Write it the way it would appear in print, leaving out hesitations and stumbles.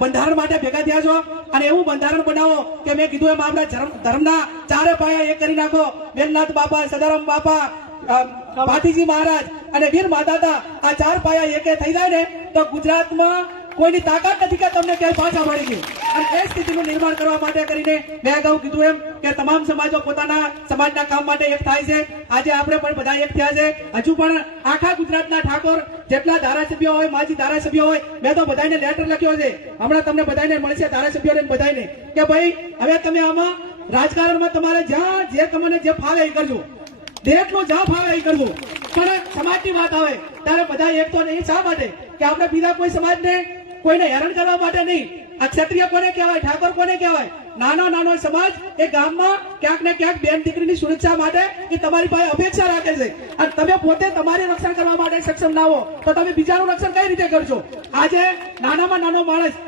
બંધારણ માટે ભેગા થયા છો અને એવું બંધારણ બનાવો કે મેં કીધું એમ આપણા ધર્મના ચારે પાયા એક કરી નાખો. વેલનાથ બાપા, સદારામ બાપા, ભાટીજી મહારાજ અને વીર માતાતા આ ચાર પાયા એકે થઈ જાય ને તો ગુજરાતમાં કોઈની તાકાત નથી કે તમને ક્યાંય પાછા મળી ગયું. અને એ સ્થિતિનું નિર્માણ કરવા માટે કરીને મેં અગાઉ કીધું એમ કે તમામ સમાજો પોતાના સમાજના કામ માટે એક થાય છે. આજે આપણે પણ બધા એક થયા છે. હજુ પણ આખા ગુજરાતના ઠાકોર જેટલા ધારાસભ્યો હોય, માજી ધારાસભ્યો હોય, મેં તો બધાને લેટર લખ્યો છે. હમણાં તમને બધાને મળશે, ધારાસભ્યોને બધાને, કે ભાઈ હવે તમે આમાં રાજકારણમાં તમારે જ્યાં જે તમને જે ફાવે એ કરજો, જેટલું જ્યાં ફાવે એ કરજો, પણ સમાજની વાત આવે ત્યારે બધા એક તો નહીં. શા માટે? કે આપણે બીજા કોઈ સમાજને કોઈને હેરાન કરવા માટે નહીં. આ ક્ષત્રિય કોને કહેવાય, ઠાકોર કોને કહેવાય? નાનો સમાજ એ ગામમાં ક્યાંક ને ક્યાંક બેન દીકરીની સુરક્ષા માટે એ તમારી પાસે અપેક્ષા રાખે છે. અને તમે પોતે તમારી રક્ષણ કરવા માટે સક્ષમ ના હો તો તમે બીજાનું રક્ષણ કઈ રીતે કરશો? આજે નાનામાં નાનો માણસ